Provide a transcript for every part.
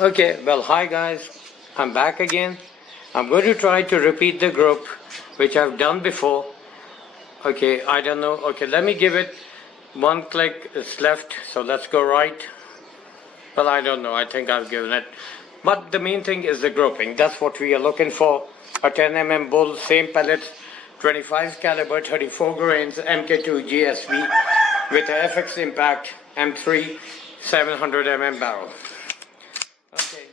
Okay, well, hi guys, I'm back again. I'm going to try to repeat the group which I've done before. Okay, I don't know. Okay, let me give it one click. It's left, so let's go right. Well, I don't know. I think I've given it. But the main thing is the grouping. That's what we are looking for. A 10 bull, same pellets, 25 caliber, 34 grains, MK2 GSV with a FX Impact M3 700 barrel. Okay.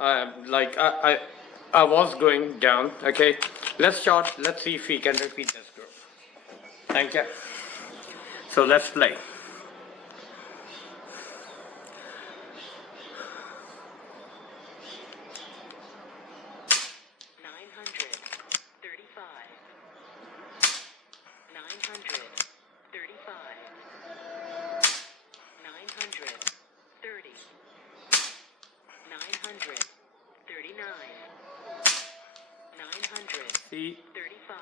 I was going down. Okay. Let's start. Let's see if we can repeat this group. Thank you. So let's play. See? 35,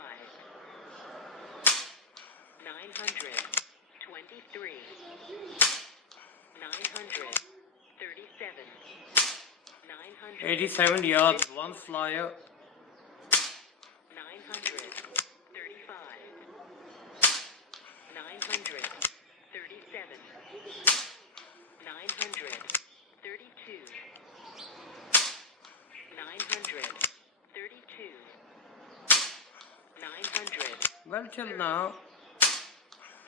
923, 937, 87 yards, one flyer. 935, 937, 932, 932, 900. Well, till now,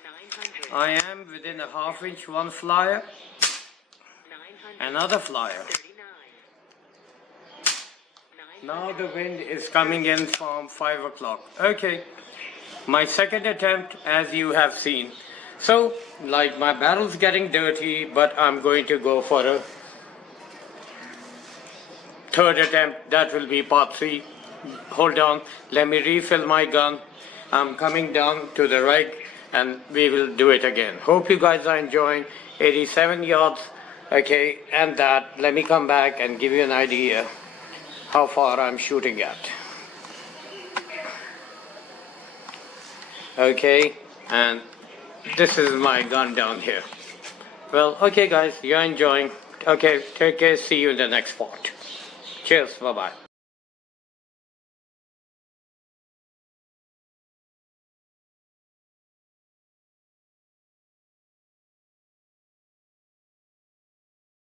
900. I am within a ½ inch, one flyer, 900. another flyer. 39. Now the wind is coming in from 5 o'clock. Okay, my second attempt, as you have seen. So, like, my barrel's getting dirty, but I'm going to go for a third attempt. That will be part 3. Hold on, let me refill my gun. I'm coming down to the right and we will do it again. Hope you guys are enjoying 87 yards. Okay, and that, let me come back and give you an idea how far I'm shooting at. Okay, and this is my gun down here. Well, okay guys, you're enjoying. Okay, take care, see you in the next part. Cheers, bye-bye.